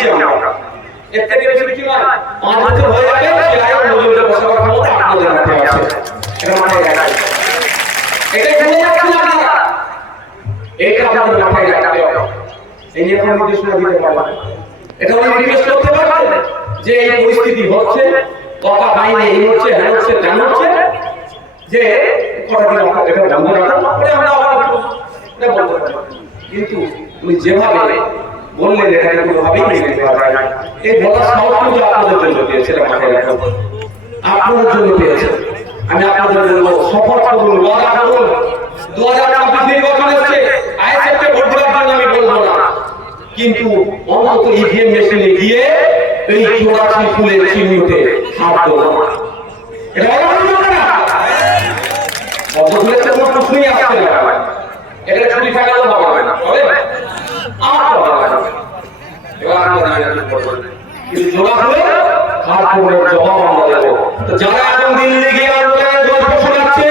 সুযোগ আমরা। এর থেকে বেশি কিছু নয় পাঁচ বছর হয়ে যাবে চেয়ারে মজুরিতে বসাবার ক্ষমতা আপনাদের হাতে আছে। এটা মাথায় রাখবেন এটাই ভুলে যাচ্ছেন আপনারা? এটা আপনাদের মাথায় রাখতে হবে। এই নিয়ে কোনো নির্দেশনা দিতে পারবেন এটা উনি রিকোয়েস্ট করতে পারবেন যে এই পরিস্থিতি হচ্ছে কথা বাইরে এই হচ্ছে হ্যাঁ হচ্ছে তেন হচ্ছে যে দিন আমরা আবার বলতে কিন্তু উনি যেভাবে বললেন এটা কোনোভাবেই মেনে যায় না। এই বলার সাহস কিন্তু আপনাদের জন্য দিয়েছে মাথায় রাখুন। আপনাদের জন্য পেয়েছে। আমি আপনাদের জন্য সফর করুন ওয়াদা করুন দু হাজার ছাব্বিশ নির্বাচন এসছে, আইএসএফকে ভোট দেওয়ার জন্য আমি বলব না। কিন্তু অন্তত ইভিএম মেশিনে গিয়ে এই চোরাশি ফুলের চিহ্নতে হাত এটা ছুটি ফেলাও হবে না হবে আমার তো হবে না এবার আমরা দাঁড়িয়ে আছি করব। যারা এখন দিল্লি গিয়ে আন্দোলনের গল্প শোনাচ্ছে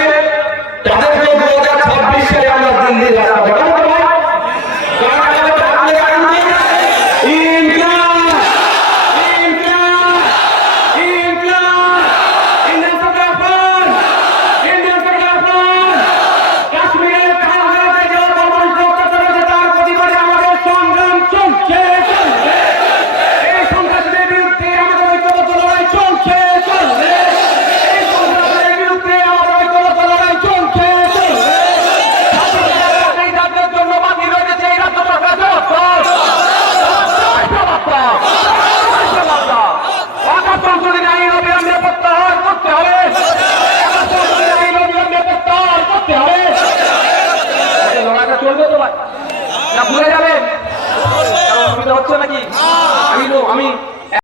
ভুলে যাবে? অসুবিধা হচ্ছে নাকি? আমি আমি